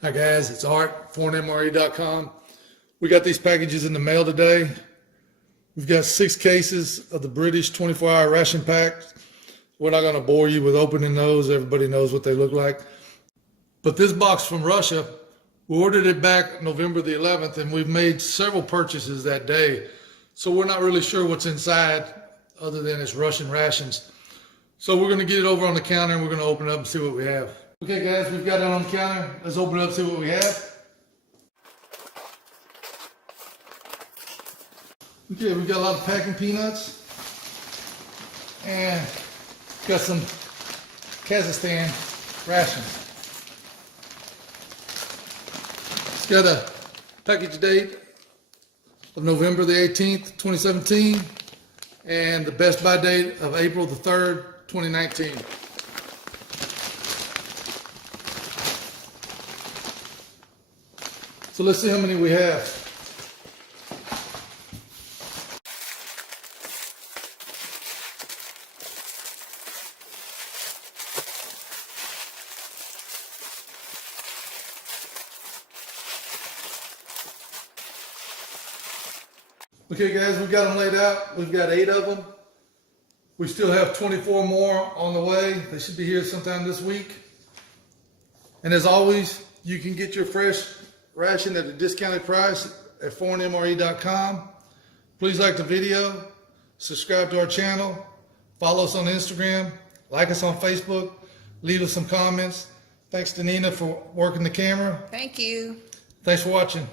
Hi guys, it's Art, ForeignMRE.com. We got these packages in the mail today. We've got 6 cases of the British 24-hour ration packs. We're not going to bore you with opening those. Everybody knows what they look like. But this box from Russia, we ordered it back November the 11th, and we've made several purchases that day. So we're not really sure what's inside other than it's Russian rations. So we're going to get it over on the counter and we're going to open it up and see what we have. Okay guys, we've got it on the counter. Let's open it up and see what we have. Okay, we've got a lot of packing peanuts. And got some Kazakhstan rations. It's got a package date of November the 18th, 2017. And the best by date of April the 3rd, 2019. So let's see how many we have. Okay guys, we've got them laid out. We've got 8 of them. We still have 24 more on the way. They should be here sometime this week. And as always, you can get your fresh ration at a discounted price at ForeignMRE.com. Please like the video, subscribe to our channel, follow us on Instagram, like us on Facebook, leave us some comments. Thanks to Nina for working the camera. Thank you. Thanks for watching.